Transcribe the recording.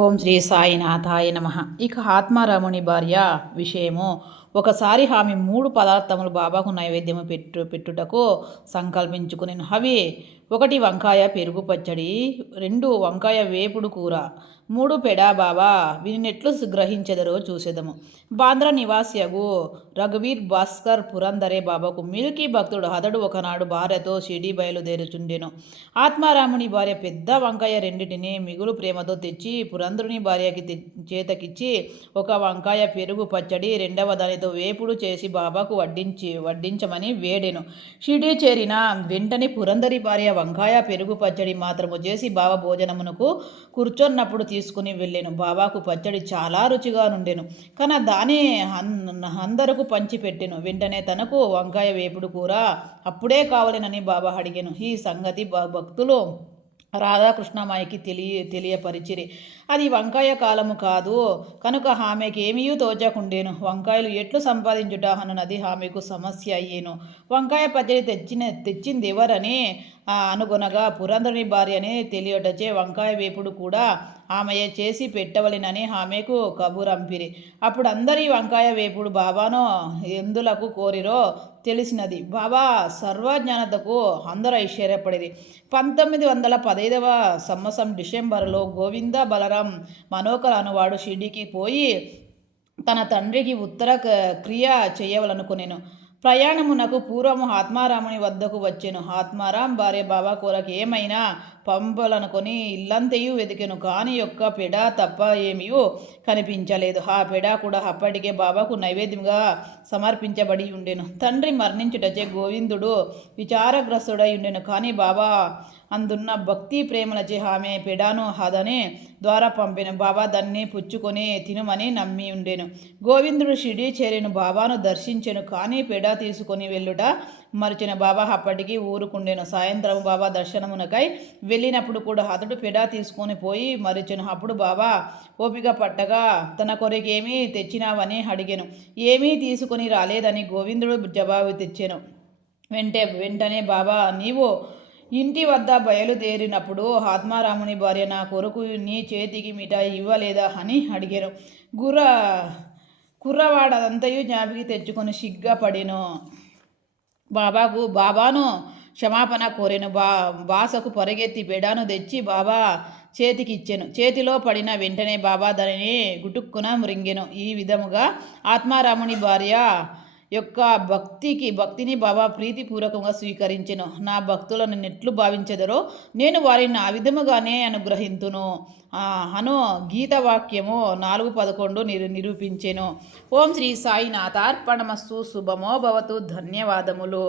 ఓం శ్రీ సాయినాథాయ నమ. ఇక ఆత్మారాముని భార్య విషయము. ఒకసారి ఆమె 3 పదార్థములు బాబాకు నైవేద్యము పెట్టుటకు సంకల్పించుకుని అవి 1 వంకాయ పెరుగు పచ్చడి, 2 వంకాయ వేపుడు కూర, 3 పెడా. బాబా వీనినెట్లు గ్రహించెదరో చూసేదము. బాంద్రా నివాసియగు రఘువీర్ భాస్కర్ పురందరే బాబాకు మిల్కీ భక్తుడు. అతడు ఒకనాడు భార్యతో షిరిడి బయలుదేరుచుండెను. ఆత్మారాముని భార్య పెద్ద వంకాయ రెండిటిని మిగులు ప్రేమతో తెచ్చి పురంధరుని భార్యకి చేతకిచ్చి 1 వంకాయ పెరుగు పచ్చడి, 2వ దానితో వేపుడు చేసి బాబాకు వడ్డించమని వేడెను. షిరిడి చేరిన వెంటనే పురంధరి భార్య వంకాయ పెరుగు పచ్చడి మాత్రము చేసి బాబా భోజనమునకు కూర్చొన్నప్పుడు తీసుకుని వెళ్ళాను. బాబాకు పచ్చడి చాలా రుచిగా నుండెను. కానీ దాని అందరకు పంచి పెట్టెను. వెంటనే తనకు వంకాయ వేపుడు కూర అప్పుడే కావాలనని బాబా అడిగాను. ఈ సంగతి భక్తులు రాధాకృష్ణమాయికి తెలియపరిచిరి. అది వంకాయ కాలము కాదు కనుక ఆమెకి ఏమీ తోచకుండేను. వంకాయలు ఎట్లు సంపాదించుట అన్నది ఆమెకు సమస్య అయ్యేను. వంకాయ పచ్చడి తెచ్చింది ఎవరని అనుగుణగా పురంధరుని భార్యని తెలియటచే వంకాయ వేపుడు కూడా ఆమెయే చేసి పెట్టవలెనని ఆమెకు కబురంపిరి. అప్పుడు అందరి వంకాయ వేపుడు బాబాను ఎందులకు కోరిరో తెలిసినది. బాబా సర్వజ్ఞానతకు అందరూ ఐశ్వర్యపడిరి. 1915వ సంవత్సరం డిసెంబరులో గోవింద బలరాం మనోకర్ అనువాడు షిరిడీకి పోయి తన తండ్రికి ఉత్తర క్రియ చేయవలనుకునేను. ప్రయాణమునకు పూర్వము ఆత్మారాముని వద్దకు వచ్చెను. ఆత్మారాం భార్య బాబా కొరకు ఏమైనా పంపాలనుకొని ఇల్లంతయు వెతికెను. కాని యొక్క పెడ తప్ప ఏమీ కనిపించలేదు. ఆ పెడ కూడా అప్పటికే బాబాకు నైవేద్యంగా సమర్పించబడి ఉండెను. తండ్రి మరణించుటచే గోవిందుడు విచారగ్రస్తుడై ఉండెను. కానీ బాబా అందున్న భక్తి ప్రేమలచే ఆమె పెడాను అదని ద్వారా పంపెను. బాబా దాన్ని పుచ్చుకొని తినుమని నమ్మి ఉండెను. గోవిందుడు షిరిడి చేరెను. బాబాను దర్శించెను. కానీ పెడ తీసుకొని వెళ్ళుట మరిచిన. బాబా అప్పటికి ఊరుకుండెను. సాయంత్రం బాబా దర్శనమునకై వెళ్ళినప్పుడు కూడా అతడు పెడ తీసుకొని పోయి మరిచెను. అప్పుడు బాబా ఓపిక పట్టగా తన కొరకేమీ తెచ్చినావని అడిగాను. ఏమీ తీసుకొని రాలేదని గోవిందుడు జవాబు తెచ్చెను. వెంటనే బాబా నీవు ఇంటి వద్ద బయలుదేరినప్పుడు ఆత్మారాముని భార్య నా కొరకు నీ చేతికి మిఠాయి ఇవ్వలేదా అని అడిగాను. కుర్రవాడంతయు జ్ఞాపికి తెచ్చుకొని సిగ్గపడెను. బాబాను క్షమాపణ కోరెను. బాసకు పరిగెత్తి పెడాను తెచ్చి బాబా చేతికి ఇచ్చెను. చేతిలో పడిన వెంటనే బాబా దానిని గుటుక్కున మృంగెను. ఈ విధముగా ఆత్మారాముని భార్య యొక్క భక్తిని బాబా ప్రీతిపూర్వకంగా స్వీకరించెను. నా భక్తులను నెట్లు భావించెదరో నేను వారిని ఆ విధముగానే అనుగ్రహింతును అను గీతవాక్యము 4:11 నిరూపించెను. ఓం శ్రీ సాయినాథార్పణమస్తు. శుభమో భవతు. ధన్యవాదములు.